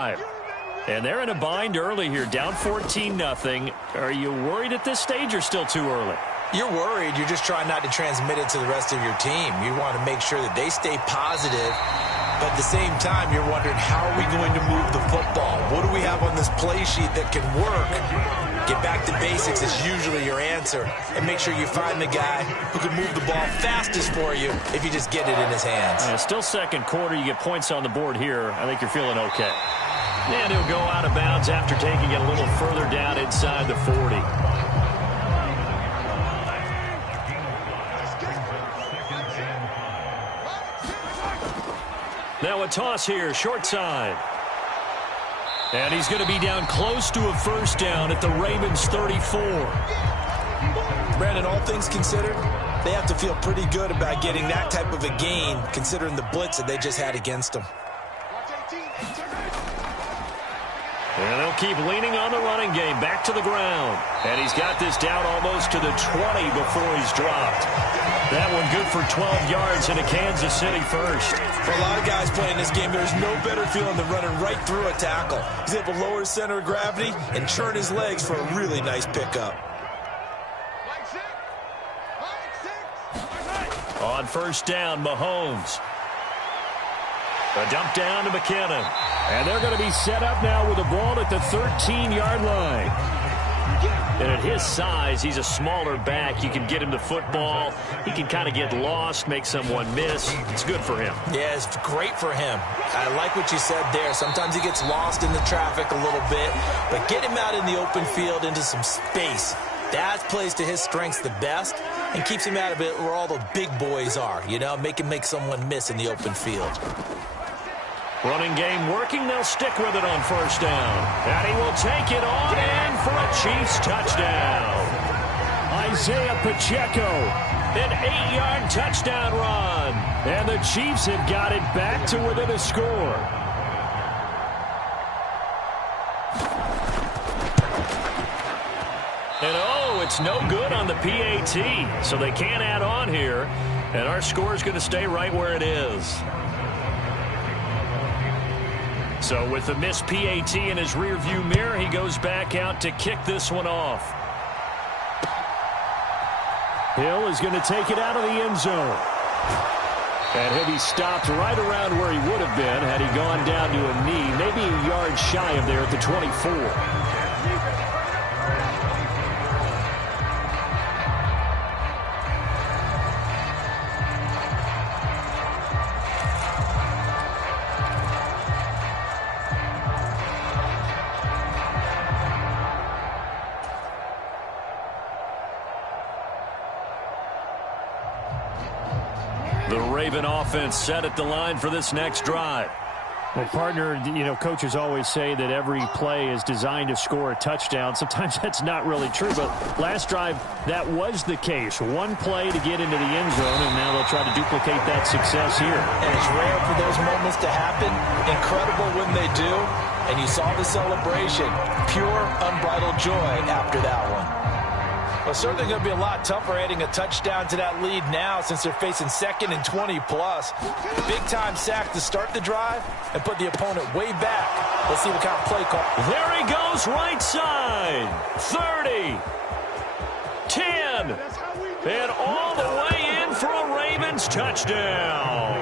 And they're in a bind early here, down 14-0. Are you worried at this stage or still too early? You're worried. You're just trying not to transmit it to the rest of your team. You want to make sure that they stay positive. But at the same time, you're wondering, how are we going to move the football? What do we have on this play sheet that can work? Get back to basics is usually your answer. And make sure you find the guy who can move the ball fastest for you if you just get it in his hands. Yeah, still second quarter. You get points on the board here. I think you're feeling okay. And he'll go out of bounds after taking it a little further down inside the 40. Now a toss here, short side. And he's going to be down close to a first down at the Ravens 34. Brandon, all things considered, they have to feel pretty good about getting that type of a gain, considering the blitz that they just had against them. And they'll keep leaning on the running game, back to the ground. And he's got this down almost to the 20 before he's dropped. That one good for 12 yards into Kansas City first. For a lot of guys playing this game, there's no better feeling than running right through a tackle. He's able to lower his center of gravity and churn his legs for a really nice pickup. On first down, Mahomes. A dump down to McKinnon. And they're going to be set up now with the ball at the 13-yard line. And at his size, he's a smaller back. You can get him the football. He can kind of get lost, make someone miss. It's good for him. Yeah, it's great for him. I like what you said there. Sometimes he gets lost in the traffic a little bit. But get him out in the open field into some space. That plays to his strengths the best and keeps him out of it where all the big boys are. You know, make him make someone miss in the open field. Running game working. They'll stick with it on first down. And he will take it on in for a Chiefs touchdown. Isaiah Pacheco, an 8-yard touchdown run. And the Chiefs have got it back to within a score. And oh, it's no good on the PAT. So they can't add on here. And our score is going to stay right where it is. So with the missed PAT in his rearview mirror, he goes back out to kick this one off. Hill is going to take it out of the end zone. And he'll be stopped right around where he would have been had he gone down to a knee, maybe a yard shy of there at the 24. The Raven offense set at the line for this next drive. Well, partner, you know, coaches always say that every play is designed to score a touchdown. Sometimes that's not really true, but last drive, that was the case. One play to get into the end zone, and now they'll try to duplicate that success here. And it's rare for those moments to happen. Incredible when they do. And you saw the celebration. Pure, unbridled joy after that one. Well, certainly going to be a lot tougher adding a touchdown to that lead now since they're facing 2nd and 20+. Big-time sack to start the drive and put the opponent way back. Let's see what kind of play call. There he goes, right side. 30. 10. And all the way in for a Ravens touchdown.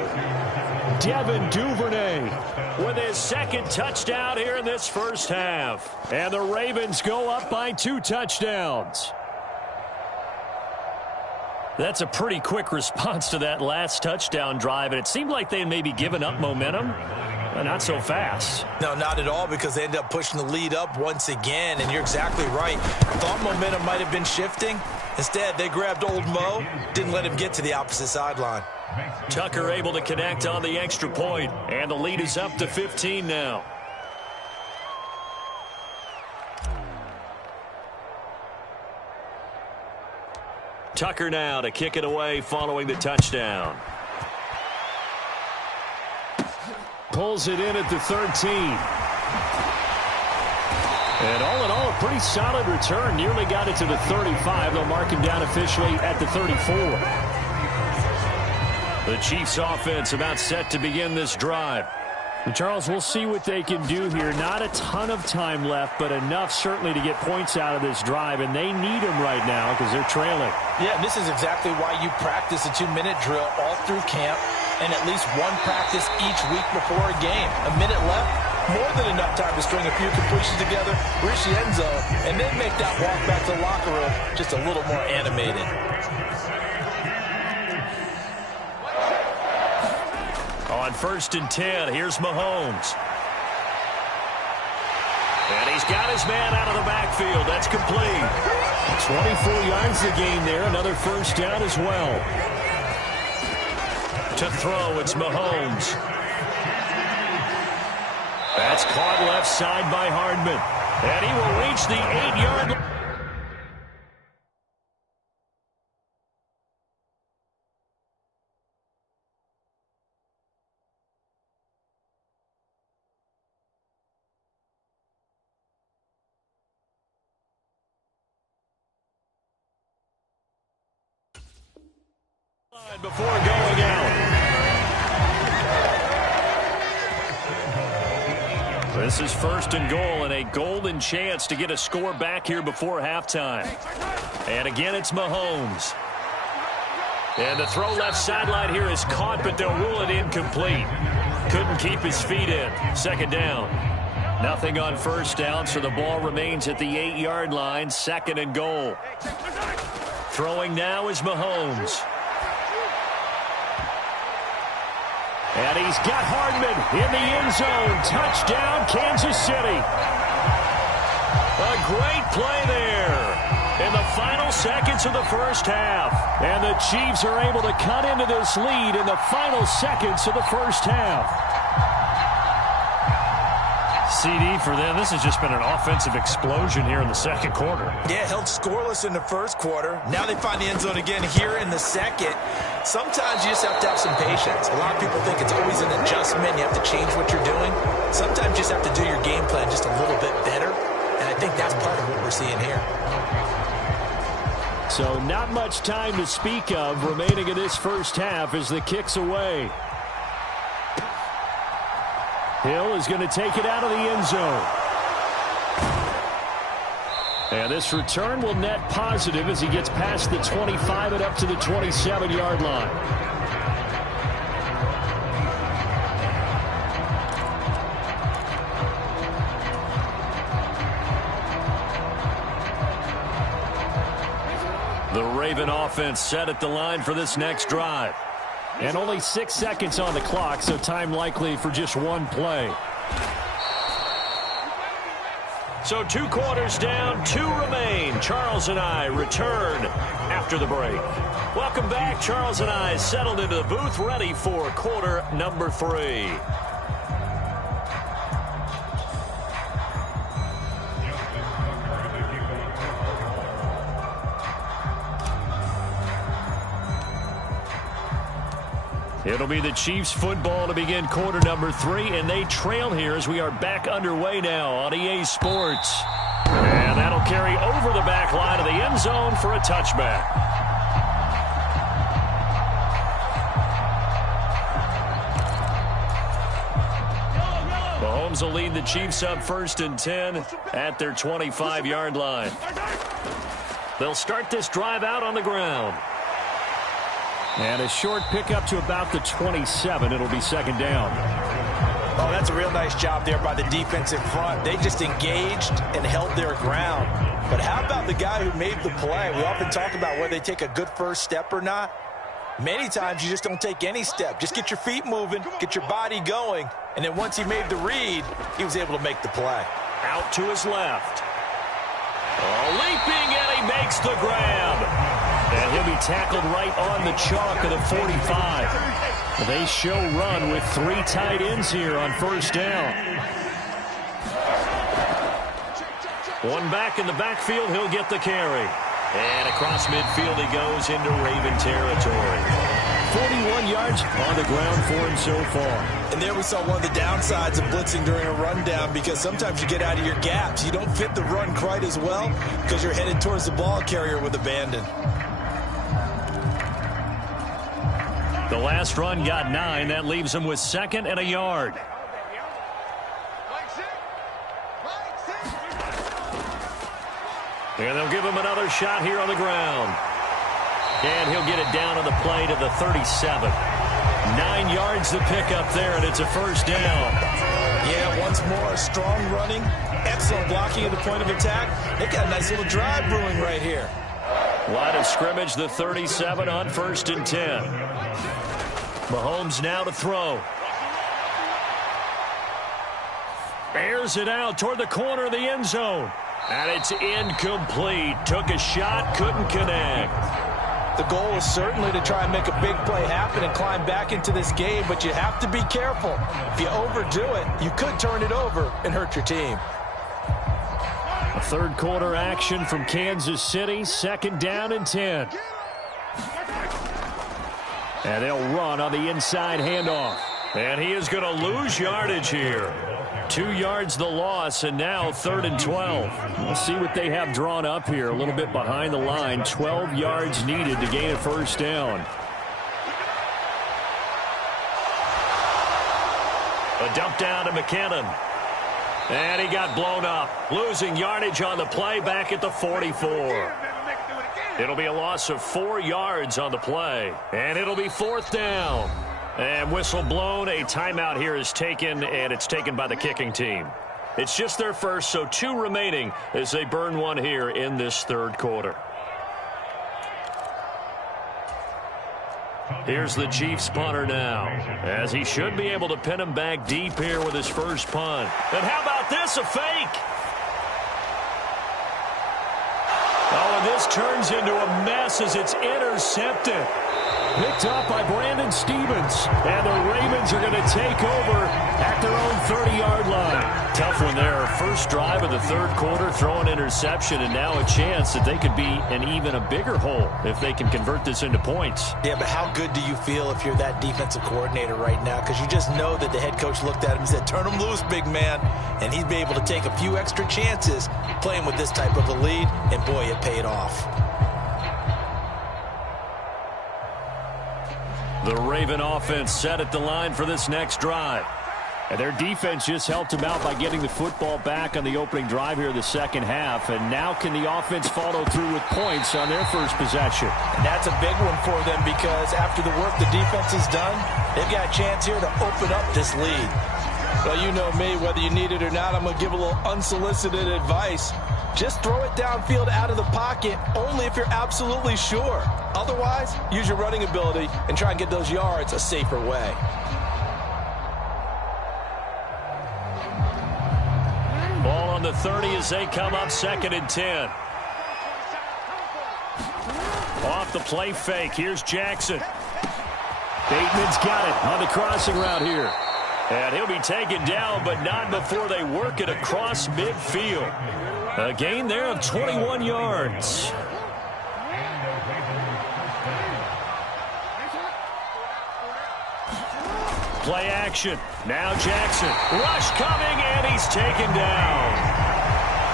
Devin Duvernay with his second touchdown here in this first half. And the Ravens go up by 2 touchdowns. That's a pretty quick response to that last touchdown drive, and it seemed like they had maybe given up momentum, but not so fast. No, not at all, because they ended up pushing the lead up once again, and you're exactly right. Thought momentum might have been shifting. Instead, they grabbed old Mo, didn't let him get to the opposite sideline. Tucker able to connect on the extra point, and the lead is up to 15 now. Tucker now to kick it away following the touchdown. Pulls it in at the 13. And all in all, a pretty solid return. Nearly got it to the 35. They'll mark him down officially at the 34. The Chiefs offense about set to begin this drive. Charles, we'll see what they can do here. Not a ton of time left, but enough certainly to get points out of this drive, and they need them right now because they're trailing. Yeah, and this is exactly why you practice a 2-minute drill all through camp and at least one practice each week before a game. A minute left, more than enough time to string a few completions together, reach the end zone, and then make that walk back to the locker room just a little more animated. On 1st and 10, here's Mahomes. And he's got his man out of the backfield. That's complete. 24 yards the gain there. Another first down as well. To throw, it's Mahomes. That's caught left side by Hardman. And he will reach the 8-yard line. Before going out. This is 1st and goal and a golden chance to get a score back here before halftime. And again, it's Mahomes. And the throw left sideline here is caught, but they'll rule it incomplete. Couldn't keep his feet in. 2nd down. Nothing on 1st down, so the ball remains at the 8-yard line. 2nd and goal. Throwing now is Mahomes. And he's got Hardman in the end zone. Touchdown, Kansas City. A great play there in the final seconds of the first half. And the Chiefs are able to cut into this lead in the final seconds of the first half. CD for them. This has just been an offensive explosion here in the 2nd quarter. Yeah, held scoreless in the 1st quarter. Now they find the end zone again here in the 2nd. Sometimes you just have to have some patience. A lot of people think it's always an adjustment. You have to change what you're doing. Sometimes you just have to do your game plan just a little bit better. And I think that's part of what we're seeing here. So not much time to speak of remaining in this first half as the kick's away. Hill is going to take it out of the end zone. And this return will net positive as he gets past the 25 and up to the 27-yard line. The Raven offense set at the line for this next drive. And only 6 seconds on the clock, so time likely for just one play. So 2 quarters down, 2 remain. Charles and I return after the break. Welcome back. Charles and I settled into the booth, ready for quarter number 3. It'll be the Chiefs football to begin quarter number 3, and they trail here as we are back underway now on EA Sports. And that'll carry over the back line of the end zone for a touchback. Mahomes will lead the Chiefs up 1st and 10 at their 25-yard line. They'll start this drive out on the ground. And a short pickup to about the 27. It'll be 2nd down. Oh, that's a real nice job there by the defensive front. They just engaged and held their ground. But how about the guy who made the play? We often talk about whether they take a good first step or not. Many times you just don't take any step. Just get your feet moving, get your body going, and then once he made the read, he was able to make the play. Out to his left. Oh, leaping, and he makes the grab. And he'll be tackled right on the chalk of the 45. They show run with 3 tight ends here on 1st down. One back in the backfield, he'll get the carry. And across midfield he goes into Raven territory. 41 yards on the ground for him so far. And there we saw one of the downsides of blitzing during a rundown, because sometimes you get out of your gaps. You don't fit the run quite as well because you're headed towards the ball carrier with abandon. The last run got 9. That leaves him with 2nd and a yard. And they'll give him another shot here on the ground. And he'll get it down on the play to the 37. 9 yards to pick up there, and it's a first down. Yeah, once more, strong running, excellent blocking at the point of attack. They got a nice little drive brewing right here. Line of scrimmage, the 37 on 1st and 10. Mahomes now to throw. Airs it out toward the corner of the end zone. And it's incomplete. Took a shot, couldn't connect. The goal is certainly to try and make a big play happen and climb back into this game, but you have to be careful. If you overdo it, you could turn it over and hurt your team. A third quarter action from Kansas City, 2nd down and 10. And they'll run on the inside handoff. And he is going to lose yardage here. 2 yards the loss, and now 3rd and 12. We'll see what they have drawn up here. A little bit behind the line. 12 yards needed to gain a first down. A dump down to McKinnon. And he got blown up. Losing yardage on the play back at the 44. It'll be a loss of 4 yards on the play. And it'll be 4th down. And whistle blown. A timeout here is taken, and it's taken by the kicking team. It's just their first, so 2 remaining as they burn one here in this 3rd quarter. Here's the Chiefs punter now, as he should be able to pin him back deep here with his first punt. And how about this, a fake? Oh, and this turns into a mess as it's intercepted. Picked up by Brandon Stevens. And the Ravens are going to take over at their own 30-yard line. Tough one there. First drive of the 3rd quarter, throw an interception, and now a chance that they could be in even a bigger hole if they can convert this into points. Yeah, but how good do you feel if you're that defensive coordinator right now? Because you just know that the head coach looked at him and said, turn him loose, big man. And he'd be able to take a few extra chances playing with this type of a lead, and boy, it paid off. The Raven offense set at the line for this next drive. And their defense just helped them out by getting the football back on the opening drive here in the second half. And now can the offense follow through with points on their first possession? And that's a big one for them because after the work the defense has done, they've got a chance here to open up this lead. Well, you know me, whether you need it or not, I'm going to give a little unsolicited advice. Just throw it downfield out of the pocket only if you're absolutely sure. Otherwise, use your running ability and try and get those yards a safer way. Ball on the 30 as they come up 2nd and 10. Off the play fake. Here's Jackson. Bateman's got it on the crossing route here. And he'll be taken down, but not before they work it across midfield. A gain there of 21 yards. Play action. Now Jackson. Rush coming, and he's taken down.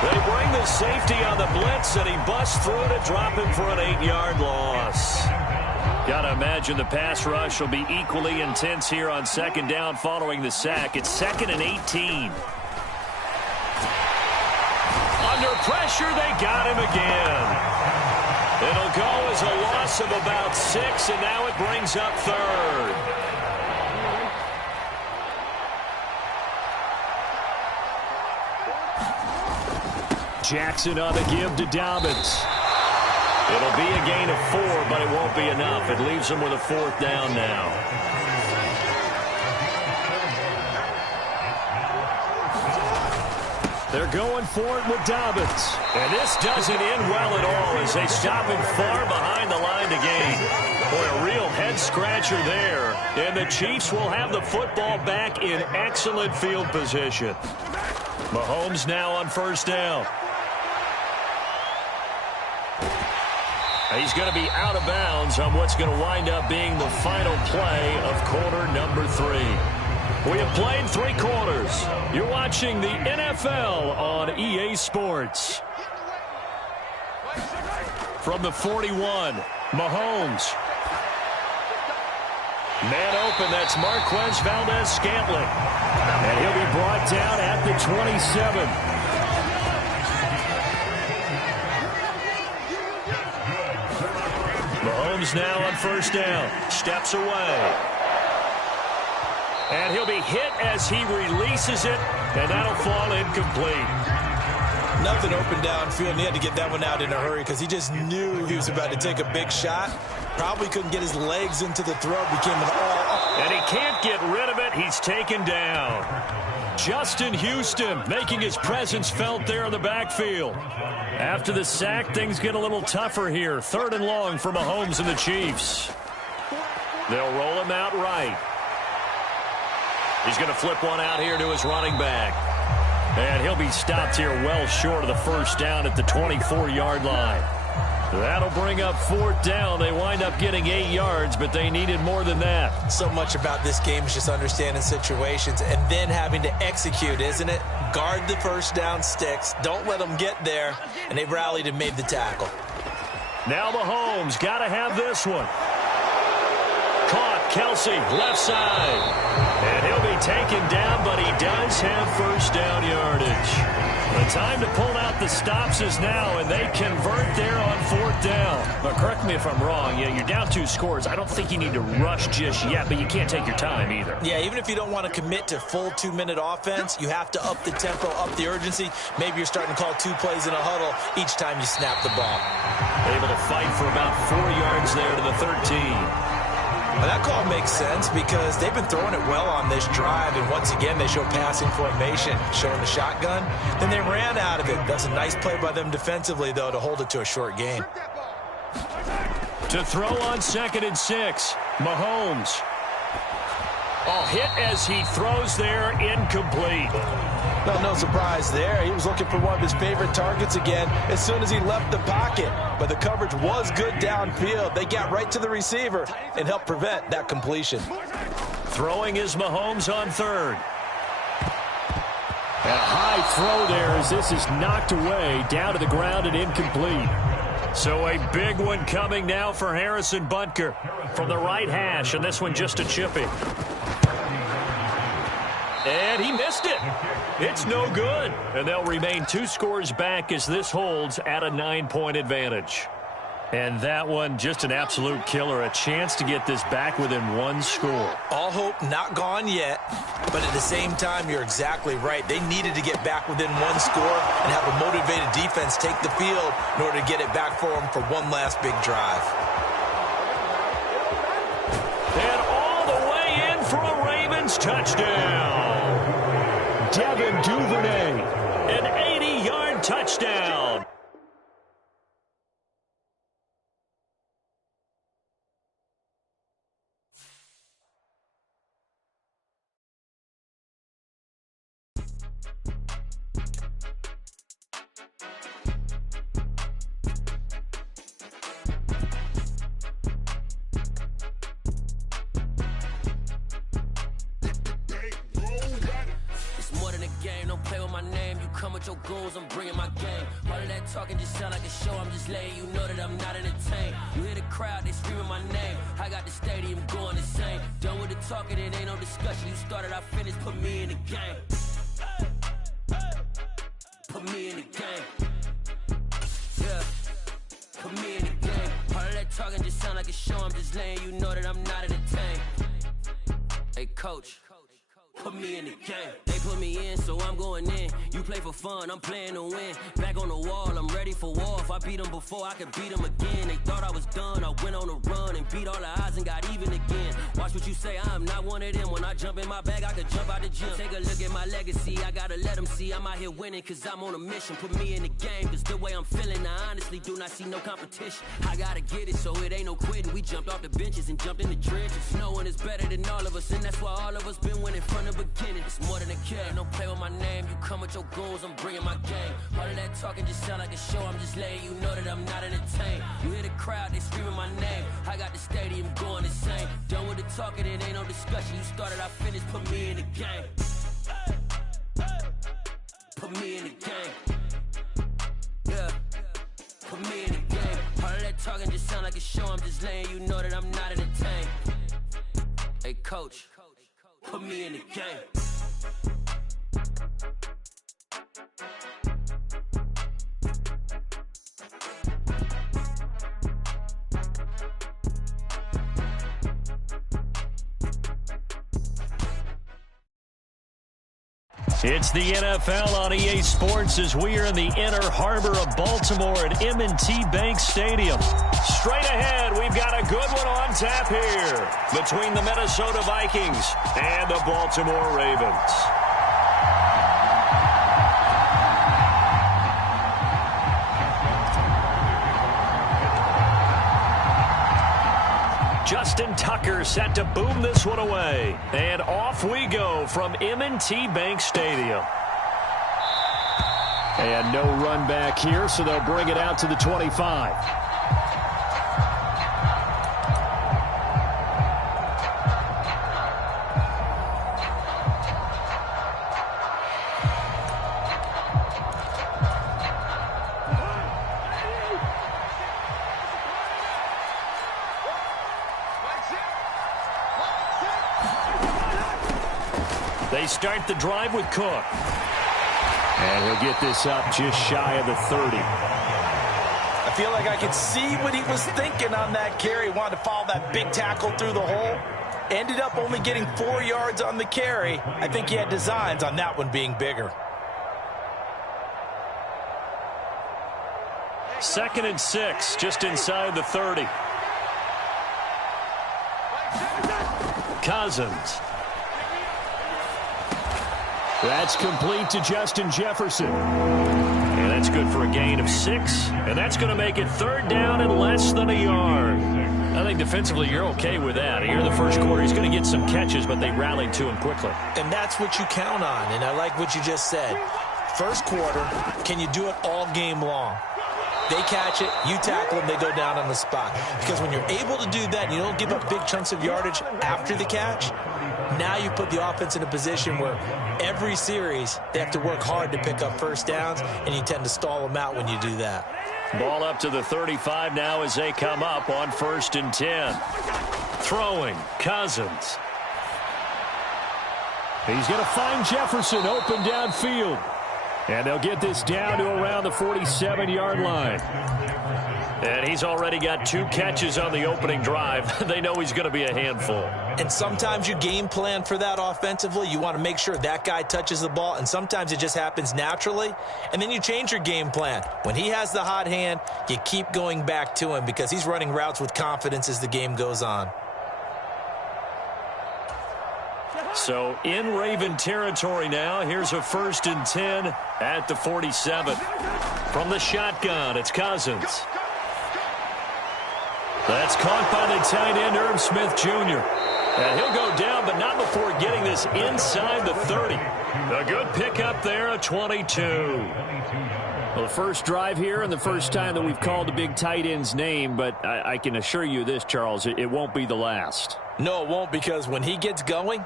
They bring the safety on the blitz, and he busts through to drop him for an 8-yard loss. Gotta imagine the pass rush will be equally intense here on 2nd down following the sack. It's 2nd and 18. Under pressure, they got him again. It'll go as a loss of about 6, and now it brings up 3rd. Jackson on the give to Dobbins. It'll be a gain of 4, but it won't be enough. It leaves them with a 4th down now. They're going for it with Dobbins. And this doesn't end well at all as they stop him far behind the line to gain. Boy, a real head-scratcher there. And the Chiefs will have the football back in excellent field position. Mahomes now on 1st down. He's going to be out of bounds on what's going to wind up being the final play of quarter number 3. We have played 3 quarters. You're watching the NFL on EA Sports. From the 41, Mahomes. Man open, that's Marquez Valdez-Scantling. And he'll be brought down at the 27. Mahomes now on first down. Steps away. And he'll be hit as he releases it, and that'll fall incomplete. Nothing open downfield, and he had to get that one out in a hurry because he just knew he was about to take a big shot. Probably couldn't get his legs into the throw. Became an all. And he can't get rid of it. He's taken down. Justin Houston making his presence felt there in the backfield. After the sack, things get a little tougher here. 3rd and long for Mahomes and the Chiefs. They'll roll him out right. He's going to flip one out here to his running back. And he'll be stopped here well short of the first down at the 24-yard line. That'll bring up 4th down. They wind up getting 8 yards, but they needed more than that. So much about this game is just understanding situations and then having to execute, isn't it? Guard the first down sticks. Don't let them get there. And they rallied and made the tackle. Now Mahomes got to have this one. Caught, Kelsey, left side. And he'll be taken down, but he does have first down yardage. The time to pull out the stops is now, and they convert there on 4th down. But correct me if I'm wrong. Yeah, you're down 2 scores. I don't think you need to rush just yet, but you can't take your time either. Yeah, even if you don't want to commit to full 2-minute offense, you have to up the tempo, up the urgency. Maybe you're starting to call 2 plays in a huddle each time you snap the ball. Able to fight for about 4 yards there to the 13. Well, that call makes sense because they've been throwing it well on this drive, and once again they show passing formation, showing the shotgun. Then they ran out of it. That's a nice play by them defensively, though, to hold it to a short gain. To throw on 2nd and 6, Mahomes. Oh, hit as he throws there, incomplete. No surprise there. He was looking for one of his favorite targets again as soon as he left the pocket. But the coverage was good downfield. They got right to the receiver and helped prevent that completion. Throwing is Mahomes on 3rd. A high throw there as this is knocked away, down to the ground and incomplete. So a big one coming now for Harrison Butker from the right hash, and this one just a chippy. And he missed it. It's no good. And they'll remain 2 scores back as this holds at a 9-point advantage. And that one, just an absolute killer. A chance to get this back within 1 score. All hope not gone yet, but at the same time, you're exactly right. They needed to get back within 1 score and have a motivated defense take the field in order to get it back for them for one last big drive. And all the way in for a Ravens touchdown. Devin Duvernay, an 80-yard touchdown. Your goals, I'm bringing my game. All of that talking just sound like a show. I'm just letting you know that I'm not entertained. You hear the crowd, they screaming my name. I got the stadium going insane. Done with the talking, it ain't no discussion. You started, I finished, put me in the game. Put me in the game. Yeah, put me in the game. All of that talking just sound like a show. I'm just letting you know that I'm not entertained. Hey, coach. Put me in the game. They put me in, so I'm going in. You play for fun, I'm playing to win. Back on the wall, I'm ready for war. If I beat them before, I could beat them again. They thought I was done, I went on a run and beat all the odds and got even again. Watch what you say, I'm not one of them. When I jump in my bag, I could jump out the gym. Take a look at my legacy, I gotta let them see I'm out here winning, cause I'm on a mission. Put me in the game, cause the way I'm feeling, I honestly do not see no competition. I gotta get it, so it ain't no quitting. We jumped off the benches and jumped in the trenches. No one is better than all of us, and that's why all of us been winning from the beginning. It's more than a kill, don't play with my name. You come with your goals, I'm bringing my game. All of that talking just sound like a show. I'm just letting you know that I'm not entertained. You hear the crowd, they screaming my name. I got the stadium going insane. Done with the talking, it ain't no discussion. You started, I finished, put me in the game. Put me in the game. Yeah, put me in the game. All of that talking just sound like a show. I'm just letting you know that I'm not entertained. Hey, coach, put me in the game. It's the NFL on EA Sports as we are in the inner harbor of Baltimore at M&T Bank Stadium. Straight ahead, we've got a good one on tap here between the Minnesota Vikings and the Baltimore Ravens. Justin Tucker set to boom this one away. And off we go from M&T Bank Stadium. And no run back here, so they'll bring it out to the 25. They start the drive with Cook. And he'll get this up just shy of the 30. I feel like I could see what he was thinking on that carry. Wanted to follow that big tackle through the hole. Ended up only getting 4 yards on the carry. I think he had designs on that one being bigger. 2nd and 6, just inside the 30. Cousins. That's complete to Justin Jefferson. And that's good for a gain of 6. And that's going to make it 3rd down and less than a yard. I think defensively you're okay with that. Here in the first quarter, he's going to get some catches, but they rallied to him quickly. And that's what you count on, and I like what you just said. First quarter, can you do it all game long? They catch it, you tackle them, they go down on the spot. Because when you're able to do that, and you don't give up big chunks of yardage after the catch, now you put the offense in a position where every series they have to work hard to pick up first downs, and you tend to stall them out when you do that. Ball up to the 35 now as they come up on 1st and 10. Throwing, Cousins. He's going to find Jefferson open downfield. And they'll get this down to around the 47-yard line. And he's already got 2 catches on the opening drive. They know he's going to be a handful. And sometimes you game plan for that offensively. You want to make sure that guy touches the ball, and sometimes it just happens naturally. And then you change your game plan. When he has the hot hand, you keep going back to him because he's running routes with confidence as the game goes on. So in Raven territory now, here's a 1st and 10 at the 47. From the shotgun, it's Cousins. That's caught by the tight end, Irv Smith Jr. And he'll go down, but not before getting this inside the 30. A good pickup there, a 22. Well, the first drive here and the first time that we've called a big tight end's name, but I can assure you this, Charles, it won't be the last. No, it won't, because when he gets going,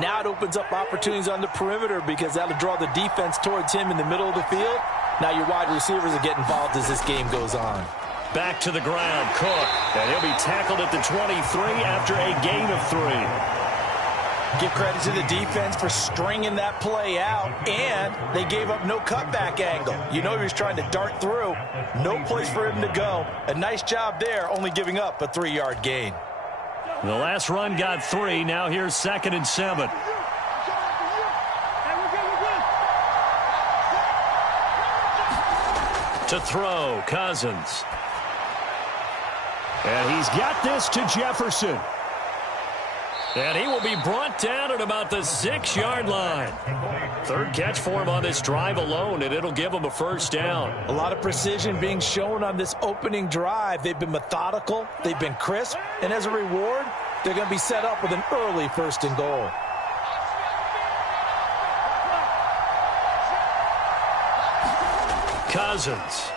now it opens up opportunities on the perimeter because that'll draw the defense towards him in the middle of the field. Now your wide receivers will get involved as this game goes on. Back to the ground, Cook. And he'll be tackled at the 23 after a gain of 3. Give credit to the defense for stringing that play out, and they gave up no cutback angle. You know he was trying to dart through. No place for him to go. A nice job there, only giving up a 3-yard gain. The last run got 3. Now here's 2nd and 7. To throw, Cousins. And he's got this to Jefferson. And he will be brought down at about the 6-yard line. 3rd catch for him on this drive alone, and it'll give him a 1st down. A lot of precision being shown on this opening drive. They've been methodical, they've been crisp, and as a reward, they're going to be set up with an early 1st and goal. Cousins.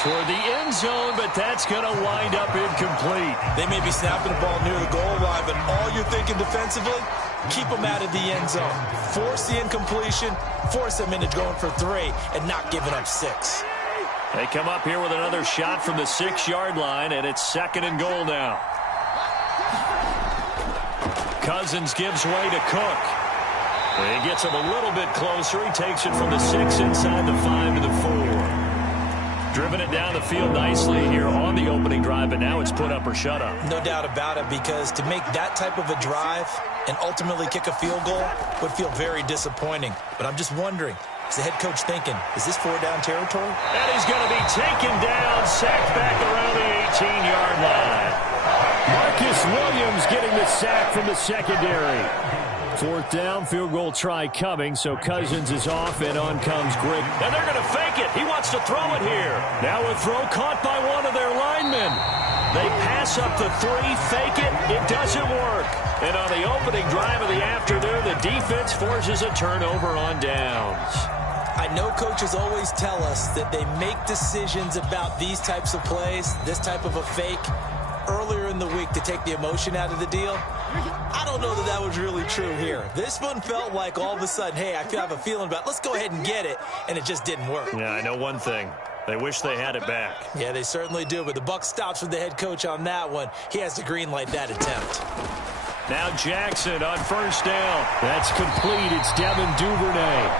Toward the end zone, but that's going to wind up incomplete. They may be snapping the ball near the goal line, but all you're thinking defensively, keep them out of the end zone. Force the incompletion, force them into going for 3, and not giving up 6. They come up here with another shot from the 6-yard line, and it's 2nd and goal now. Cousins gives way to Cook. He gets him a little bit closer. He takes it from the 6 inside the 5 to the 4. Driven it down the field nicely here on the opening drive, but now it's put up or shut up. No doubt about it, because to make that type of a drive and ultimately kick a field goal would feel very disappointing. But I'm just wondering, is the head coach thinking, is this 4-down territory? And he's going to be taken down, sacked back around the 18-yard line. Marcus Williams getting the sack from the secondary. 4th down, field goal try coming, so Cousins is off, and on comes Greg. And they're going to fake it. He wants to throw it here. Now a throw caught by one of their linemen. They pass up the 3, fake it. It doesn't work. And on the opening drive of the afternoon, the defense forces a turnover on downs. I know coaches always tell us that they make decisions about these types of plays, this type of a fake, earlier in the week to take the emotion out of the deal. I don't know that that was really true here. This one felt like all of a sudden, hey, I have a feeling about it. Let's go ahead and get it, and it just didn't work. Yeah, I know one thing. They wish they had it back. Yeah, they certainly do, but the buck stops with the head coach on that one. He has to green light that attempt. Now Jackson on 1st down. That's complete. It's Devin Duvernay.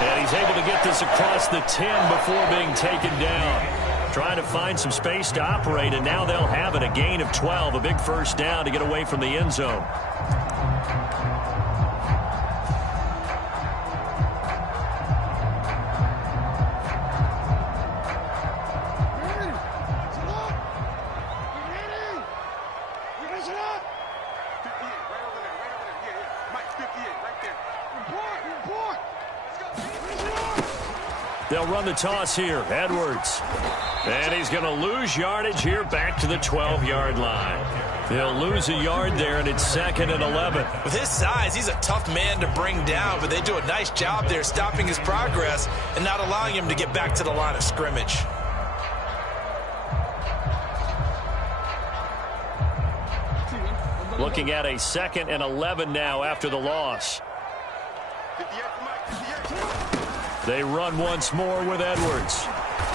And he's able to get this across the 10 before being taken down. Trying to find some space to operate, and now they'll have it. A gain of 12, a big 1st down to get away from the end zone. They'll run the toss here. Edwards. And he's going to lose yardage here back to the 12-yard line. They'll lose a yard there, and it's 2nd and 11. With his size, he's a tough man to bring down, but they do a nice job there stopping his progress and not allowing him to get back to the line of scrimmage. Looking at a 2nd and 11 now after the loss. They run once more with Edwards.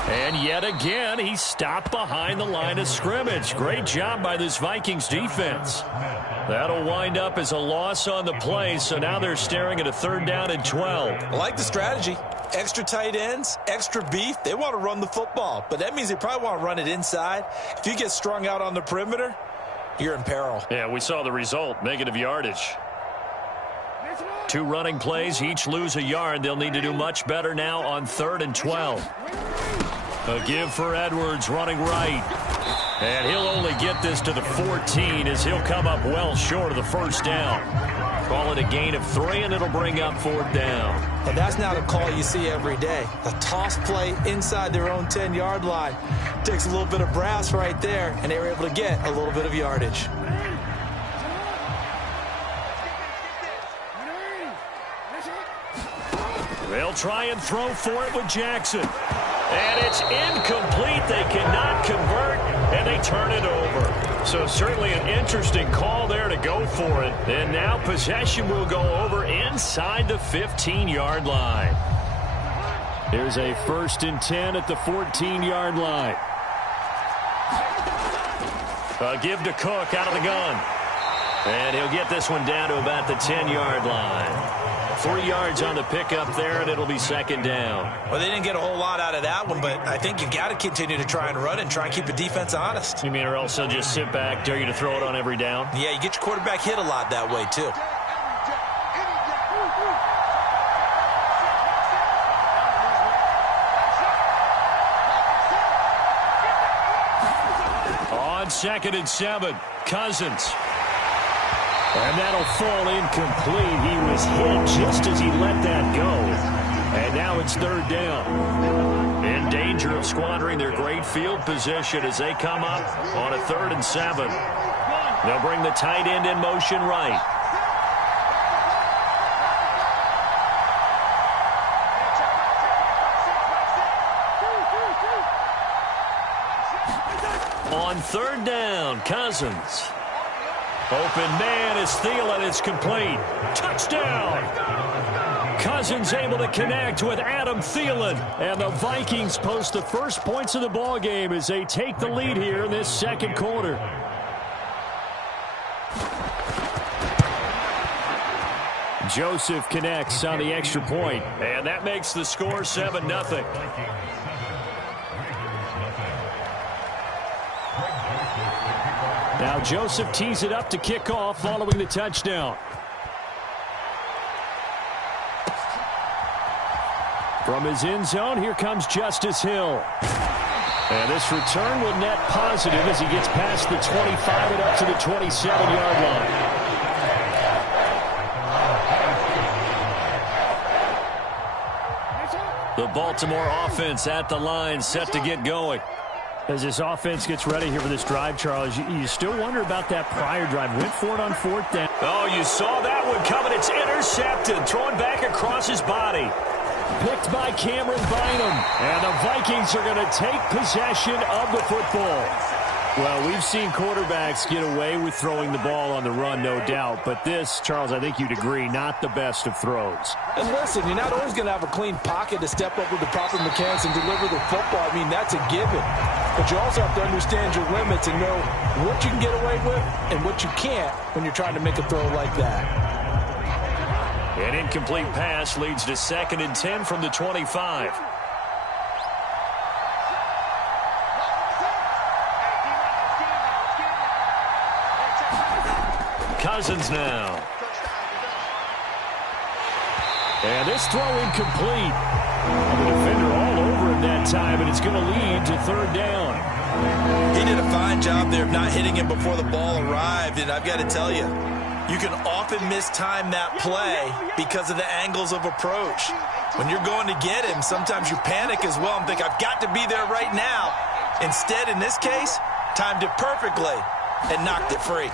And yet again, he's stopped behind the line of scrimmage. Great job by this Vikings defense. That'll wind up as a loss on the play, so now they're staring at a 3rd down and 12. I like the strategy. Extra tight ends, extra beef. They want to run the football, but that means they probably want to run it inside. If you get strung out on the perimeter, you're in peril. Yeah, we saw the result, negative yardage. 2 running plays, each lose a yard. They'll need to do much better now on 3rd and 12. A give for Edwards running right. And he'll only get this to the 14 as he'll come up well short of the 1st down. Call it a gain of 3, and it'll bring up 4th down. And that's not a call you see every day. A toss play inside their own 10-yard line. Takes a little bit of brass right there, and they were able to get a little bit of yardage. They'll try and throw for it with Jackson. And it's incomplete. They cannot convert, and they turn it over. So certainly an interesting call there to go for it. And now possession will go over inside the 15-yard line. Here's a 1st and 10 at the 14-yard line. A give to Cook out of the gun. And he'll get this one down to about the 10-yard line. 3 yards on the pickup there, and it'll be 2nd down. Well, they didn't get a whole lot out of that one, but I think you've got to continue to try and run and try and keep the defense honest. You mean or else they'll just sit back, dare you to throw it on every down? Yeah, you get your quarterback hit a lot that way, too. On 2nd and 7, Cousins. And that'll fall incomplete. He was hit just as he let that go. And now it's 3rd down. In danger of squandering their great field position as they come up on a 3rd and 7. They'll bring the tight end in motion right. On 3rd down, Cousins. Open man is Thielen. It's complete. Touchdown! Cousins able to connect with Adam Thielen. And the Vikings post the first points of the ballgame as they take the lead here in this 2nd quarter. Joseph connects on the extra point. And that makes the score 7-0. Now Joseph tees it up to kick off following the touchdown. From his end zone, here comes Justice Hill. And this return will net positive as he gets past the 25 and up to the 27-yard line. The Baltimore offense at the line, set to get going. As this offense gets ready here for this drive, Charles, you still wonder about that prior drive. Went for it on 4th down. Oh, you saw that one coming. It's intercepted. Throwing back across his body. Picked by Cameron Bynum. And the Vikings are going to take possession of the football. Well, we've seen quarterbacks get away with throwing the ball on the run, no doubt. But this, Charles, I think you'd agree, not the best of throws. And listen, you're not always going to have a clean pocket to step up with the proper mechanics and deliver the football. I mean, that's a given. But you also have to understand your limits and know what you can get away with and what you can't when you're trying to make a throw like that. An incomplete pass leads to 2nd and 10 from the 25. Cousins now. And this throw incomplete. The defender all over him that time, and it's going to lead to 3rd down. He did a fine job there of not hitting him before the ball arrived, and I've got to tell you, you can often mistime that play because of the angles of approach. When you're going to get him, sometimes you panic as well and think, I've got to be there right now. Instead, in this case, timed it perfectly and knocked it free.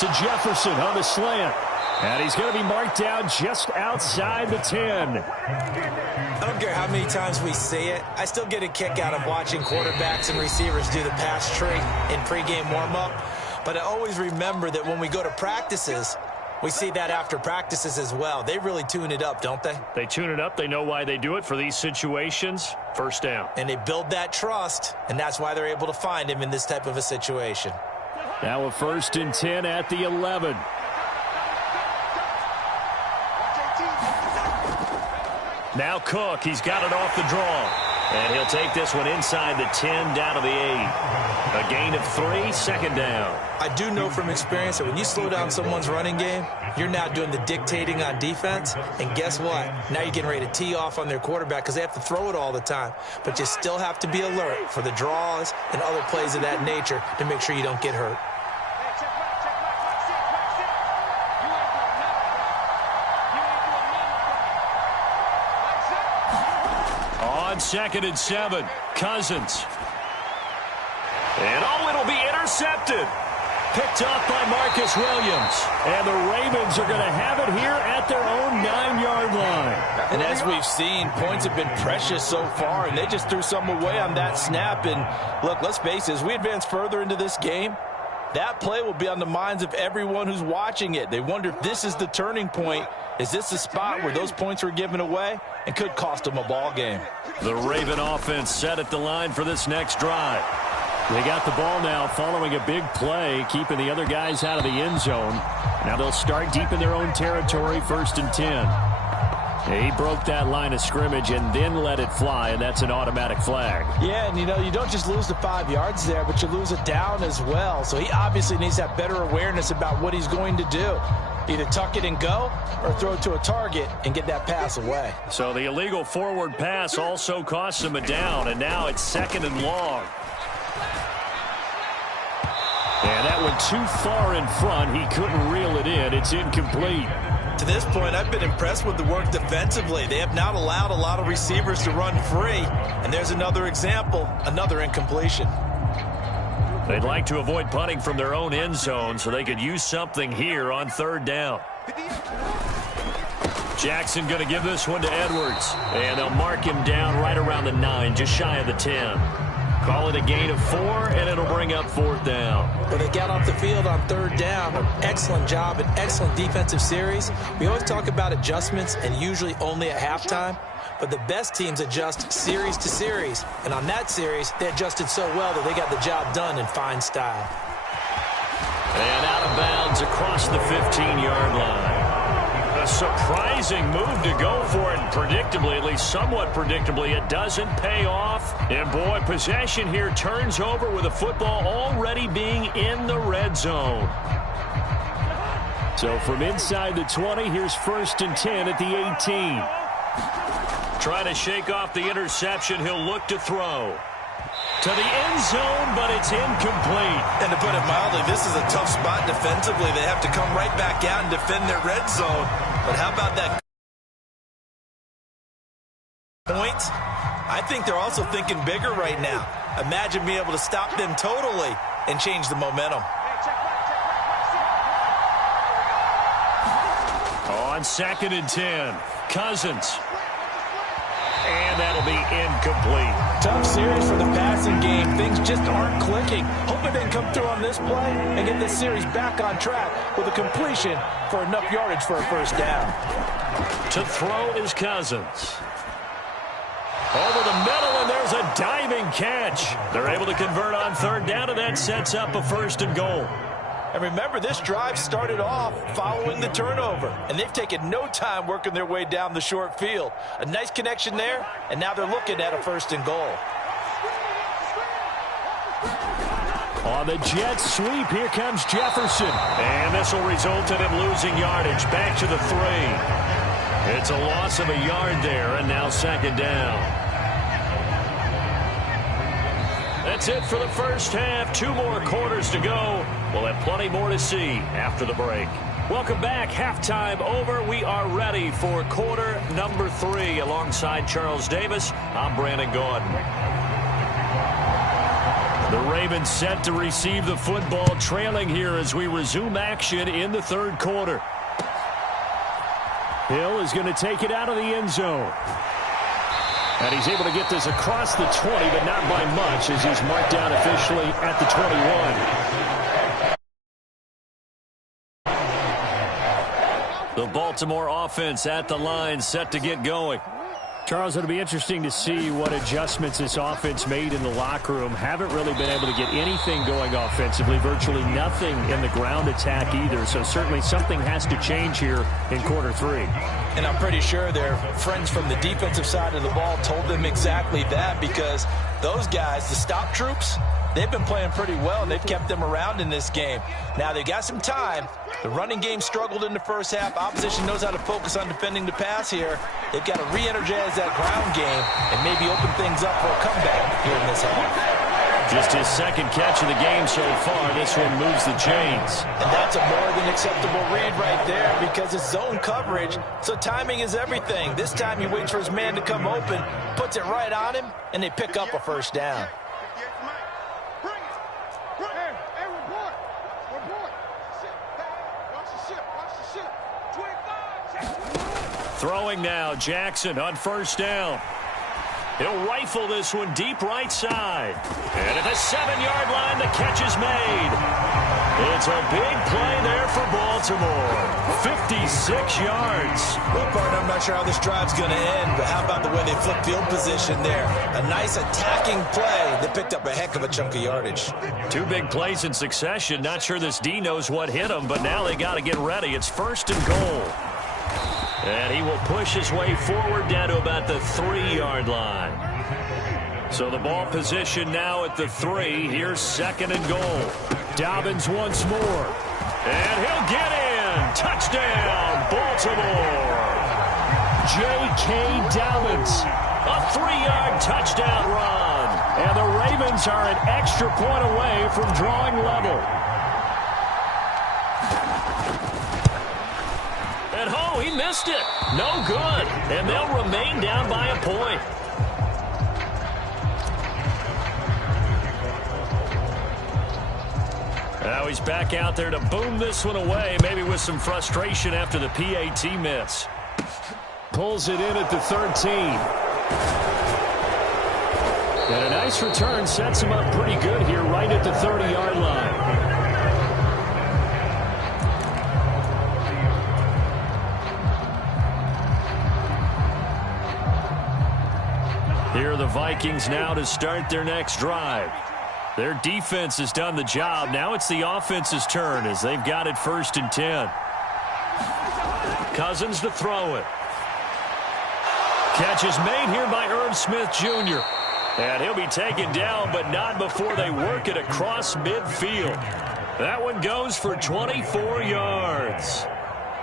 To Jefferson on the slant. And he's going to be marked down just outside the 10. I don't care how many times we see it. I still get a kick out of watching quarterbacks and receivers do the pass tree in pregame warm-up. But I always remember that when we go to practices, we see that after practices as well. They really tune it up, don't they? They tune it up. They know why they do it for these situations. 1st down. And they build that trust, and that's why they're able to find him in this type of a situation. Now a 1st and 10 at the 11. Now Cook, he's got it off the draw. And he'll take this one inside the 10 down to the 8. A gain of 3, 2nd down. I do know from experience that when you slow down someone's running game, you're now doing the dictating on defense. And guess what? Now you're getting ready to tee off on their quarterback because they have to throw it all the time. But you still have to be alert for the draws and other plays of that nature to make sure you don't get hurt. On 2nd and 7, Cousins. And it'll be intercepted. Picked off by Marcus Williams. And the Ravens are going to have it here at their own 9-yard line. And as we've seen, points have been precious so far, and they just threw some away on that snap. And look, let's face it, as we advance further into this game, that play will be on the minds of everyone who's watching it. They wonder if this is the turning point. Is this the spot where those points were given away and could cost them a ball game? The Raven offense set at the line for this next drive. They got the ball now following a big play, keeping the other guys out of the end zone. Now they'll start deep in their own territory, 1st and 10. He broke that line of scrimmage and then let it fly, and that's an automatic flag. Yeah, and you don't just lose the 5 yards there, but you lose it down as well. So he obviously needs to have better awareness about what he's going to do. Either tuck it and go or throw it to a target and get that pass away. So the illegal forward pass also costs him a down, and now it's 2nd and long. And that went too far in front. He couldn't reel it in. It's incomplete. To this point, I've been impressed with the work defensively. They have not allowed a lot of receivers to run free. And there's another example, another incompletion. They'd like to avoid punting from their own end zone so they could use something here on 3rd down. Jackson going to give this one to Edwards. And they'll mark him down right around the 9, just shy of the 10. Call it a gain of 4, and it'll bring up 4th down. Well, they got off the field on 3rd down. An excellent job, an excellent defensive series. We always talk about adjustments, and usually only at halftime. But the best teams adjust series to series. And on that series, they adjusted so well that they got the job done in fine style. And out of bounds across the 15-yard line. A surprising move to go for it. Predictably, at least somewhat predictably, it doesn't pay off. And, boy, possession here turns over with the football already being in the red zone. So from inside the 20, here's 1st and 10 at the 18. Trying to shake off the interception. He'll look to throw. To the end zone, but it's incomplete. And to put it mildly, this is a tough spot defensively. They have to come right back out and defend their red zone. But how about that point? I think they're also thinking bigger right now. Imagine being able to stop them totally and change the momentum. On 2nd and 10, Cousins. And that'll be incomplete. Tough series for the passing game. Things just aren't clicking. Hope it didn't come through on this play and get this series back on track with a completion for enough yardage for a 1st down. To throw is Cousins. Over the middle, and there's a diving catch. They're able to convert on 3rd down, and that sets up a 1st and goal. And remember, this drive started off following the turnover, and they've taken no time working their way down the short field. A nice connection there, and now they're looking at a 1st and goal. On the Jets sweep, here comes Jefferson. And this will result in him losing yardage. Back to the 3. It's a loss of a yard there, and now 2nd down. That's it for the 1st half. 2 more quarters to go. We'll have plenty more to see after the break. Welcome back. Halftime over. We are ready for quarter number 3. Alongside Charles Davis, I'm Brandon Gordon. The Ravens set to receive the football, trailing here as we resume action in the 3rd quarter. Hill is going to take it out of the end zone. And he's able to get this across the 20, but not by much, as he's marked down officially at the 21. The Baltimore offense at the line, set to get going. Charles, it'll be interesting to see what adjustments this offense made in the locker room. Haven't really been able to get anything going offensively, virtually nothing in the ground attack either. So certainly something has to change here in quarter 3. And I'm pretty sure their friends from the defensive side of the ball told them exactly that, because those guys, the stop troops, they've been playing pretty well, and they've kept them around in this game. Now, they got some time. The running game struggled in the 1st half. Opposition knows how to focus on defending the pass here. They've got to re-energize that ground game and maybe open things up for a comeback here in this half. Just his 2nd catch of the game so far. This one moves the chains. And that's a more than acceptable read right there, because it's zone coverage, so timing is everything. This time he waits for his man to come open, puts it right on him, and they pick up a 1st down. Throwing now, Jackson on 1st down. He'll rifle this one deep right side. And at the 7-yard line, the catch is made. It's a big play there for Baltimore. 56 yards. Well, partner, I'm not sure how this drive's going to end, but how about the way they flip field position there? A nice attacking play that picked up a heck of a chunk of yardage. 2 big plays in succession. Not sure this D knows what hit him, but now they got to get ready. It's 1st and goal. And he will push his way forward down to about the 3-yard line. So the ball position now at the 3. Here's 2nd and goal. Dobbins once more. And he'll get in. Touchdown, Baltimore. J.K. Dobbins. A 3-yard touchdown run. And the Ravens are an extra point away from drawing level. He missed it. No good. And they'll remain down by a point. Now he's back out there to boom this one away, maybe with some frustration after the PAT miss. Pulls it in at the 13. And a nice return sets him up pretty good here right at the 30-yard line. Here are the Vikings now to start their next drive. Their defense has done the job. Now it's the offense's turn as they've got it 1st and 10. Cousins to throw it. Catch is made here by Irv Smith Jr. And he'll be taken down, but not before they work it across midfield. That one goes for 24 yards.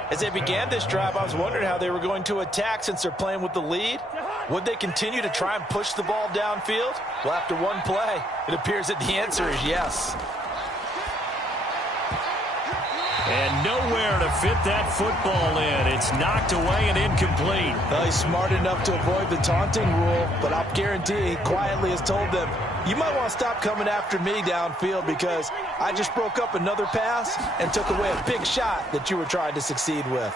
As they began this drive, I was wondering how they were going to attack since they're playing with the lead. Would they continue to try and push the ball downfield? Well, after one play, it appears that the answer is yes. And nowhere to fit that football in. It's knocked away and incomplete. Well, he's smart enough to avoid the taunting rule, but I'll guarantee he quietly has told them, you might want to stop coming after me downfield because I just broke up another pass and took away a big shot that you were trying to succeed with.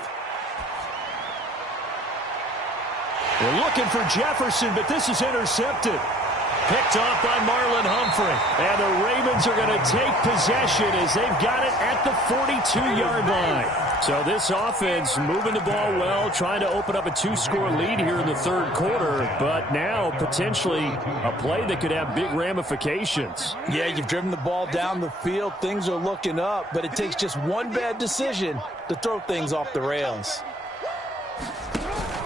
They're looking for Jefferson, but this is intercepted. Picked off by Marlon Humphrey. And the Ravens are going to take possession as they've got it at the 42-yard line. So this offense moving the ball well, trying to open up a 2-score lead here in the third quarter, but now potentially a play that could have big ramifications. Yeah, you've driven the ball down the field. Things are looking up, but it takes just one bad decision to throw things off the rails.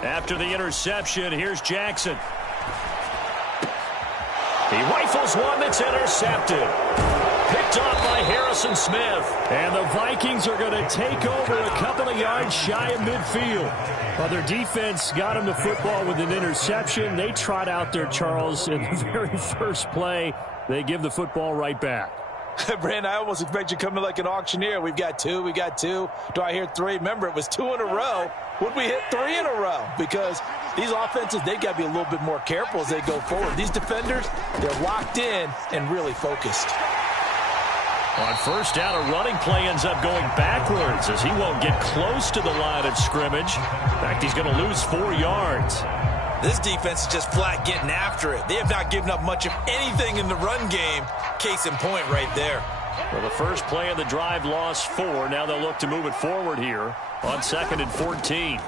After the interception, here's Jackson. He rifles one that's intercepted. Picked off by Harrison Smith. And the Vikings are going to take over a couple of yards shy of midfield. Well, their defense got them the football with an interception. They trot out there, Charles, in the very first play. They give the football right back. Brandon, I almost expect you to come in like an auctioneer. We've got two. Do I hear three? Remember, it was 2 in a row. Would we hit 3 in a row? Because these offenses, they've got to be a little bit more careful as they go forward. These defenders, they're locked in and really focused. On first down, a running play ends up going backwards as he won't get close to the line of scrimmage. In fact, he's going to lose 4 yards. This defense is just flat getting after it. They have not given up much of anything in the run game. Case in point right there. Well, the first play of the drive lost 4. Now they'll look to move it forward here on 2nd and 14.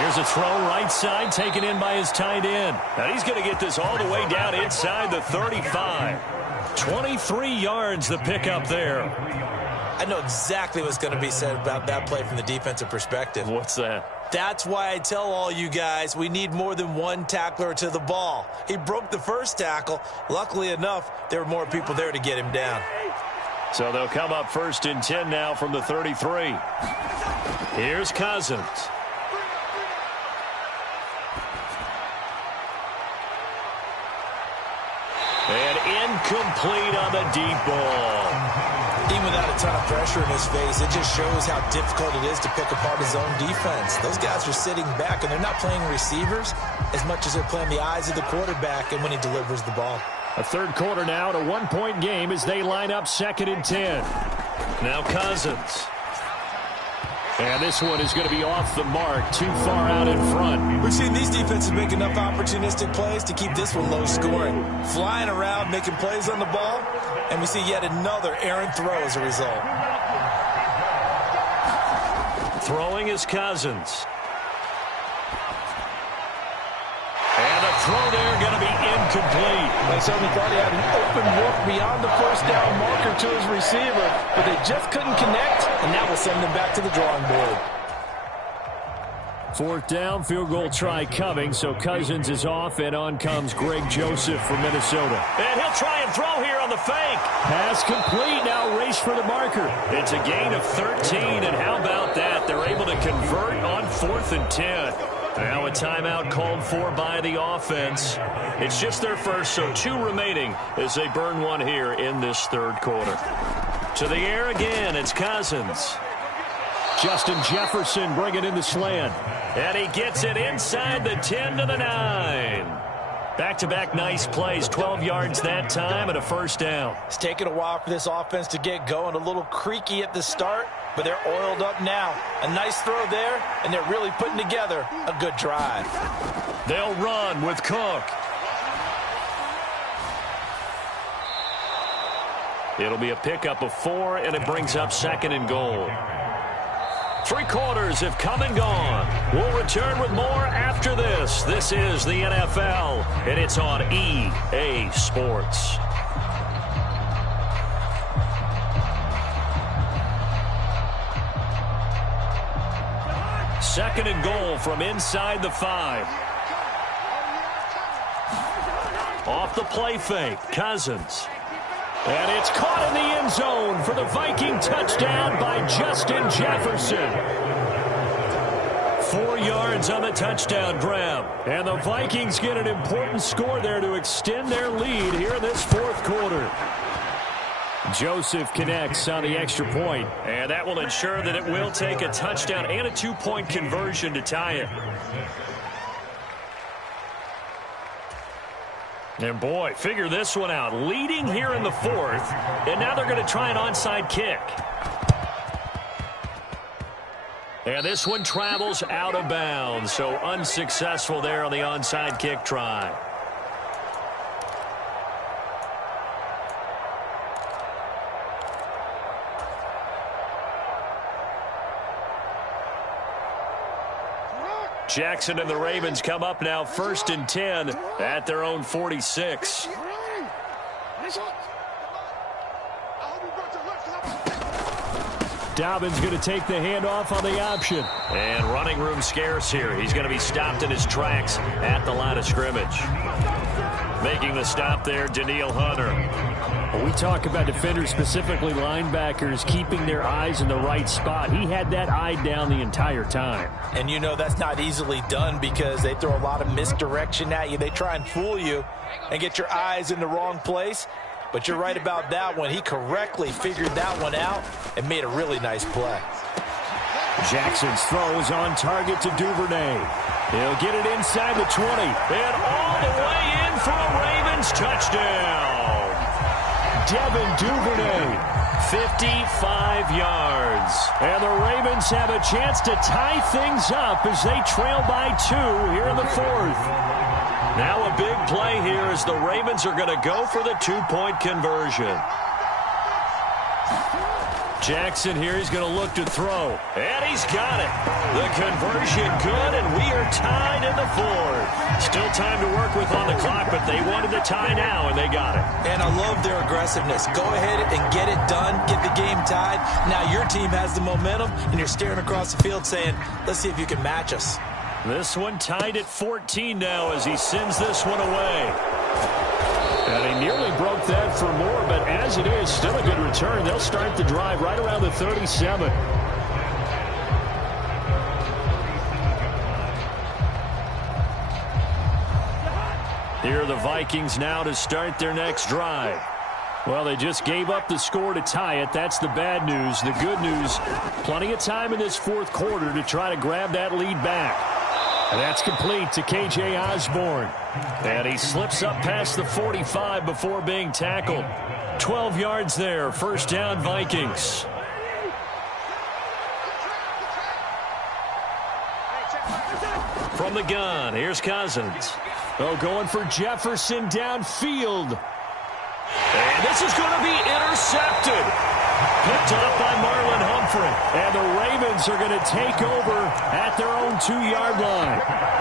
Here's a throw right side taken in by his tight end. Now he's going to get this all the way down inside the 35. 23 yards the pickup there. I know exactly what's going to be said about that play from the defensive perspective. What's that? That's why I tell all you guys we need more than one tackler to the ball. He broke the first tackle. Luckily enough, there were more people there to get him down. So they'll come up 1st and 10 now from the 33. Here's Cousins. And incomplete on the deep ball. Even without a ton of pressure in his face, it just shows how difficult it is to pick apart his own defense. Those guys are sitting back, and they're not playing receivers as much as they're playing the eyes of the quarterback and when he delivers the ball. A third quarter now, and a 1-point game as they line up 2nd and 10. Now Cousins. And this one is going to be off the mark, too far out in front. We've seen these defenses make enough opportunistic plays to keep this one low scoring. Flying around, making plays on the ball, and we see yet another errant throw as a result. Throwing is Cousins. And a throw there going to be incomplete. I certainly thought he had an open look beyond the first down marker to his receiver, but they just couldn't connect, and that will send them back to the drawing board. 4th down, field goal try coming, so Cousins is off, and on comes Greg Joseph from Minnesota. And he'll try and throw here on the fake. Pass complete, now race for the marker. It's a gain of 13, and how about that? They're able to convert on 4th and 10. Now a timeout called for by the offense. It's just their first, so 2 remaining as they burn one here in this third quarter. To the air again, it's Cousins. Justin Jefferson bringing in the slant. And he gets it inside the 10 to the 9. Back-to-back nice plays, 12 yards that time and a first down. It's taken a while for this offense to get going. A little creaky at the start, but they're oiled up now. A nice throw there, and they're really putting together a good drive. They'll run with Cook. It'll be a pickup of 4, and it brings up 2nd and goal. 3 quarters have come and gone. We'll return with more after this. This is the NFL, and it's on EA Sports. 2nd and goal from inside the 5. Off the play fake, Cousins. And it's caught in the end zone for the Viking touchdown by Justin Jefferson. 4 yards on the touchdown grab. And the Vikings get an important score there to extend their lead here in this 4th quarter. Joseph connects on the extra point. And that will ensure that it will take a touchdown and a 2-point conversion to tie it. And boy, figure this one out. Leading here in the 4th, and now they're going to try an onside kick. And this one travels out of bounds, so unsuccessful there on the onside kick try. Jackson and the Ravens come up now 1st and 10 at their own 46. Dobbins going to take the handoff on the option. And running room scarce here. He's going to be stopped in his tracks at the line of scrimmage. Making the stop there, Danielle Hunter. When we talk about defenders, specifically linebackers, keeping their eyes in the right spot. He had that eye down the entire time. And you know that's not easily done because they throw a lot of misdirection at you. They try and fool you and get your eyes in the wrong place. But you're right about that one. He correctly figured that one out and made a really nice play. Jackson's throw is on target to Duvernay. He'll get it inside the 20. And all the way in for a Ravens touchdown. Devin Duvernay. 55 yards. And the Ravens have a chance to tie things up as they trail by 2 here in the 4th. Now a big play here as the Ravens are going to go for the 2-point conversion. Jackson here, he's going to look to throw. And he's got it. The conversion good, and we are tied in the 4th. Still time to work with on the clock, but they wanted the tie now, and they got it. And I love their aggressiveness. Go ahead and get it done. Get the game tied. Now your team has the momentum, and you're staring across the field saying, let's see if you can match us. This one tied at 14 now as he sends this one away. And he nearly broke that for more, but as it is, still a good return. They'll start the drive right around the 37. Here are the Vikings now to start their next drive. Well, they just gave up the score to tie it. That's the bad news. The good news, plenty of time in this 4th quarter to try to grab that lead back. And that's complete to K.J. Osborne. And he slips up past the 45 before being tackled. 12 yards there. 1st down, Vikings. From the gun, here's Cousins. Oh, going for Jefferson downfield. And this is going to be intercepted. Picked off by Marlon Humphrey. And the Ravens are going to take over at their own 2-yard line.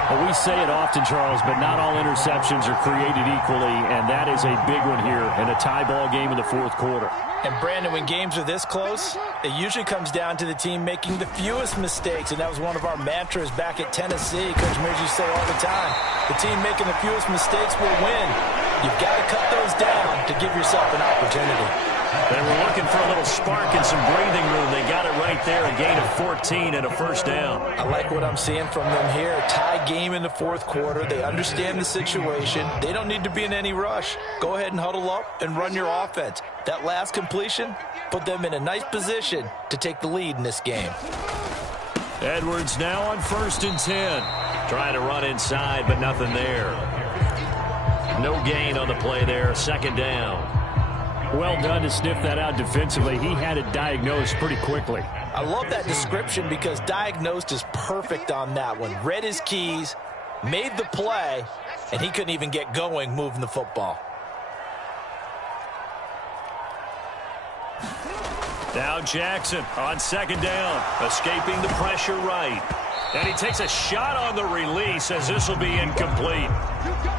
Well, we say it often, Charles, but not all interceptions are created equally, and that is a big one here in a tie ball game in the 4th quarter. And, Brandon, when games are this close, it usually comes down to the team making the fewest mistakes, and that was one of our mantras back at Tennessee. Coach Mears used to say all the time, the team making the fewest mistakes will win. You've got to cut those down to give yourself an opportunity. They were looking for a little spark and some breathing room. They got it right there, a gain of 14 and a 1st down. I like what I'm seeing from them here. A tie game in the 4th quarter. They understand the situation. They don't need to be in any rush. Go ahead and huddle up and run your offense. That last completion put them in a nice position to take the lead in this game. Edwards now on 1st and 10. Trying to run inside, but nothing there. No gain on the play there. 2nd down. Well done to sniff that out defensively. He had it diagnosed pretty quickly. I love that description because diagnosed is perfect on that one. Read his keys, made the play, and he couldn't even get going moving the football. Now Jackson on 2nd down, escaping the pressure right. And he takes a shot on the release as this will be incomplete.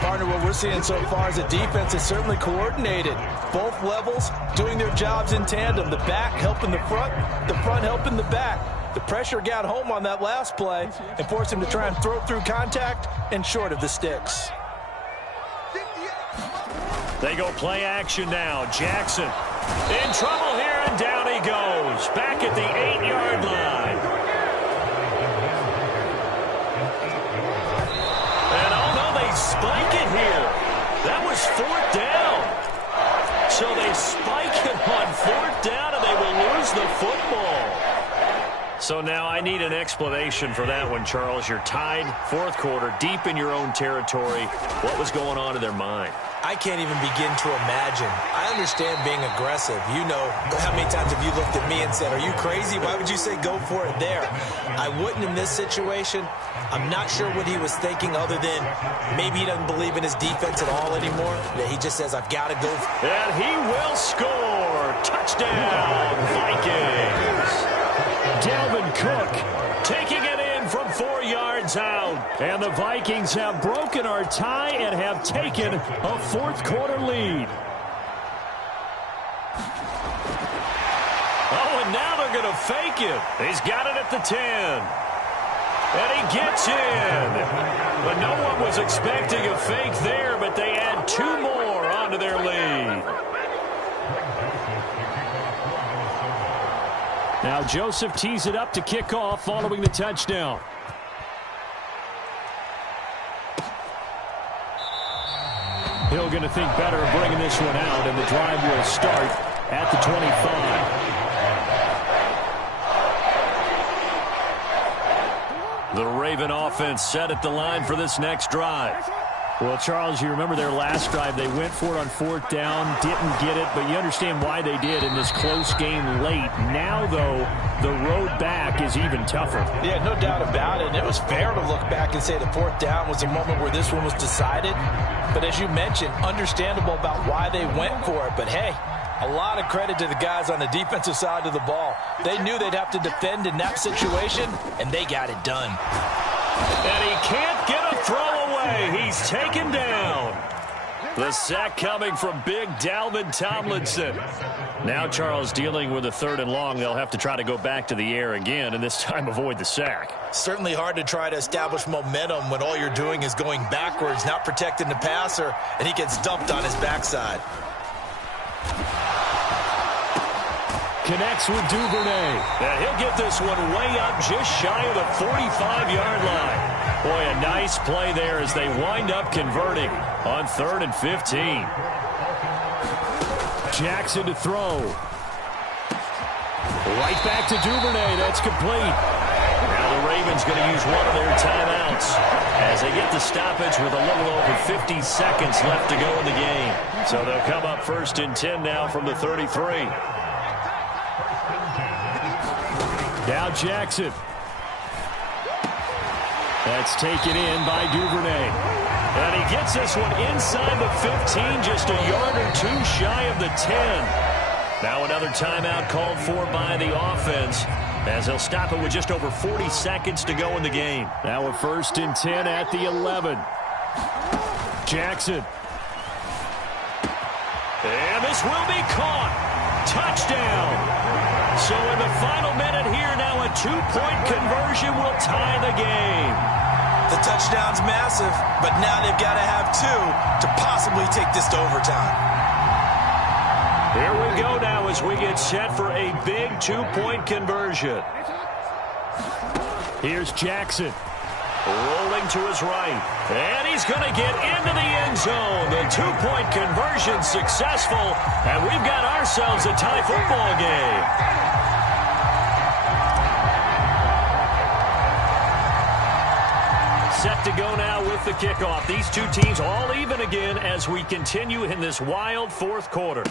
Partner, what we're seeing so far is a defense is certainly coordinated. Both levels doing their jobs in tandem. The back helping the front helping the back. The pressure got home on that last play and forced him to try and throw through contact and short of the sticks. They go play action now. Jackson in trouble here, and down he goes. Back at the 8-yard line. And oh no, they spike it here. That was 4th down. So they spike it on 4th down, and they will lose the football. So now I need an explanation for that one, Charles. You're tied, 4th quarter, deep in your own territory. What was going on in their mind? I can't even begin to imagine. I understand being aggressive. You know, how many times have you looked at me and said, are you crazy? Why would you say go for it there? I wouldn't in this situation. I'm not sure what he was thinking other than maybe he doesn't believe in his defense at all anymore. That he just says, I've got to go. And he will score. Touchdown, Vikings. Dalvin Cook taking it in from 4 yards out. And the Vikings have broken our tie and have taken a 4th quarter lead. Oh, and now they're going to fake it. He's got it at the 10. And he gets in. But no one was expecting a fake there, but they add 2 more onto their lead. Now Joseph tees it up to kick off following the touchdown. Hill going to think better of bringing this one out, and the drive will start at the 25. The Raven offense set at the line for this next drive. Well, Charles, you remember their last drive. They went for it on 4th down, didn't get it, but you understand why they did in this close game late. Now, though, the road back is even tougher. Yeah, no doubt about it. And it was fair to look back and say the 4th down was a moment where this one was decided. But as you mentioned, understandable about why they went for it. But, hey, a lot of credit to the guys on the defensive side of the ball. They knew they'd have to defend in that situation, and they got it done. And he can't get a throw away. He's taken down. The sack coming from big Dalvin Tomlinson. Now Charles dealing with a 3rd and long. They'll have to try to go back to the air again, and this time avoid the sack. Certainly hard to try to establish momentum when all you're doing is going backwards, not protecting the passer, and he gets dumped on his backside. Connects with Duvernay. And he'll get this one way up just shy of the 45-yard line. Boy, a nice play there as they wind up converting on 3rd and 15. Jackson to throw. Right back to Duvernay. That's complete. Now the Ravens going to use one of their timeouts as they get the stoppage with a little over 50 seconds left to go in the game. So they'll come up 1st and 10 now from the 33. Now Jackson. That's taken in by Duvernay. And he gets this one inside the 15, just a yard or 2 shy of the 10. Now another timeout called for by the offense as they'll stop it with just over 40 seconds to go in the game. Now a 1st and 10 at the 11. Jackson. And this will be caught. Touchdown. So in the final minute here, now a 2-point conversion will tie the game. The touchdown's massive, but now they've got to have 2 to possibly take this to overtime. Here we go now as we get set for a big 2-point conversion. Here's Jackson. Rolling to his right. And he's going to get into the end zone. The 2-point conversion successful. And we've got ourselves a tie football game. Set to go now with the kickoff. These two teams all even again as we continue in this wild 4th quarter.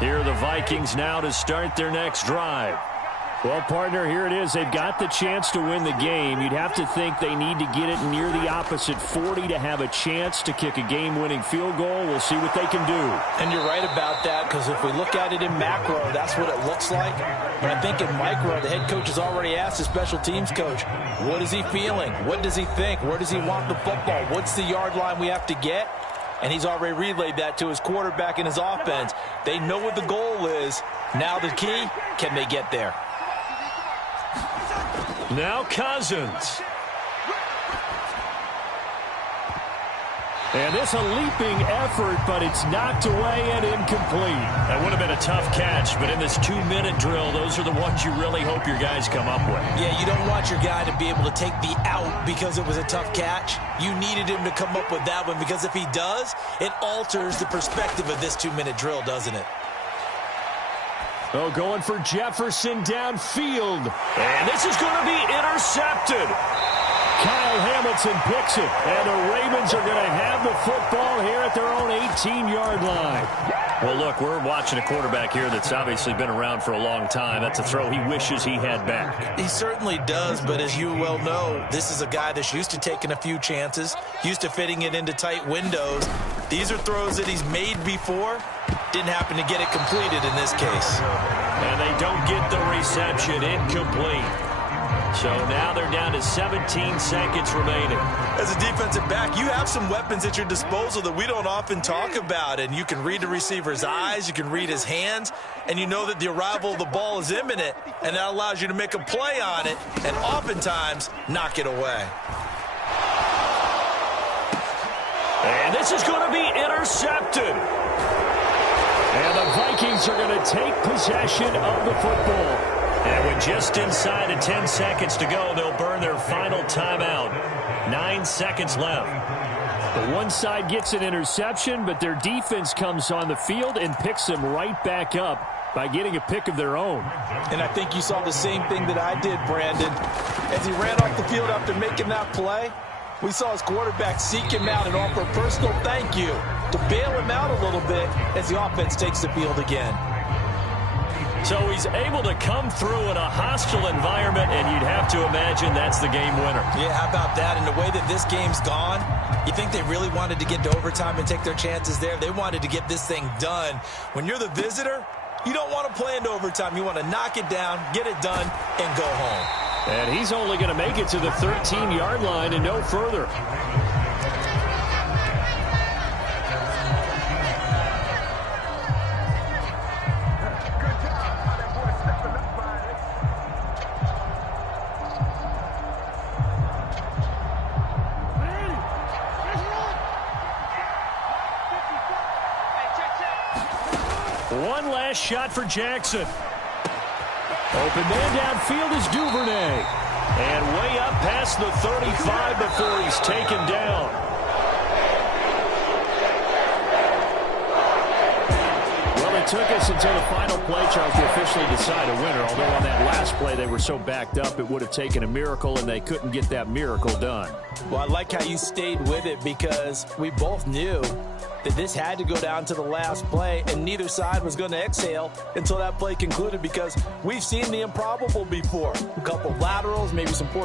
Here are the Vikings now to start their next drive. Well, partner, here it is. They've got the chance to win the game. You'd have to think they need to get it near the opposite 40 to have a chance to kick a game-winning field goal. We'll see what they can do. And you're right about that, because if we look at it in macro, that's what it looks like. But I think in micro, the head coach has already asked the special teams coach, what is he feeling? What does he think? Where does he want the football? What's the yard line we have to get? And he's already relayed that to his quarterback and his offense. They know what the goal is. Now the key, can they get there? Now Cousins. And this a leaping effort, but it's knocked away and incomplete. That would have been a tough catch, but in this 2-minute drill, those are the ones you really hope your guys come up with. Yeah, you don't want your guy to be able to take the out because it was a tough catch. You needed him to come up with that one, because if he does, it alters the perspective of this 2-minute drill, doesn't it? Oh, going for Jefferson downfield. And this is going to be intercepted. Kyle Hamilton picks it, and the Ravens are going to have the football here at their own 18-yard line. Well, look, we're watching a quarterback here that's obviously been around for a long time. That's a throw he wishes he had back. He certainly does, but as you well know, this is a guy that's used to taking a few chances, used to fitting it into tight windows. These are throws that he's made before. Didn't happen to get it completed in this case. And they don't get the reception. Incomplete. So now they're down to 17 seconds remaining. As a defensive back, you have some weapons at your disposal that we don't often talk about. And you can read the receiver's eyes, you can read his hands, and you know that the arrival of the ball is imminent, and that allows you to make a play on it and oftentimes knock it away. And this is going to be intercepted. And the Vikings are going to take possession of the football. And with just inside of 10 seconds to go, they'll burn their final timeout. 9 seconds left. The one side gets an interception, but their defense comes on the field and picks them right back up by getting a pick of their own. And I think you saw the same thing that I did, Brandon. As he ran off the field after making that play, we saw his quarterback seek him out and offer a personal thank you to bail him out a little bit as the offense takes the field again. So he's able to come through in a hostile environment, and you'd have to imagine that's the game winner. Yeah, how about that? And the way that this game's gone, you think they really wanted to get to overtime and take their chances there? They wanted to get this thing done. When you're the visitor, you don't want to play into overtime. You want to knock it down, get it done, and go home. And he's only going to make it to the 13-yard line and no further. One last shot for Jackson. Open man downfield is Duvernay. And way up past the 35 before he's taken down. Well, it took us until the final play, Charles, to officially decide a winner. Although on that last play they were so backed up, it would have taken a miracle, and they couldn't get that miracle done. Well, I like how you stayed with it, because we both knew that this had to go down to the last play, and neither side was going to exhale until that play concluded, because we've seen the improbable before. A couple of laterals, maybe some poor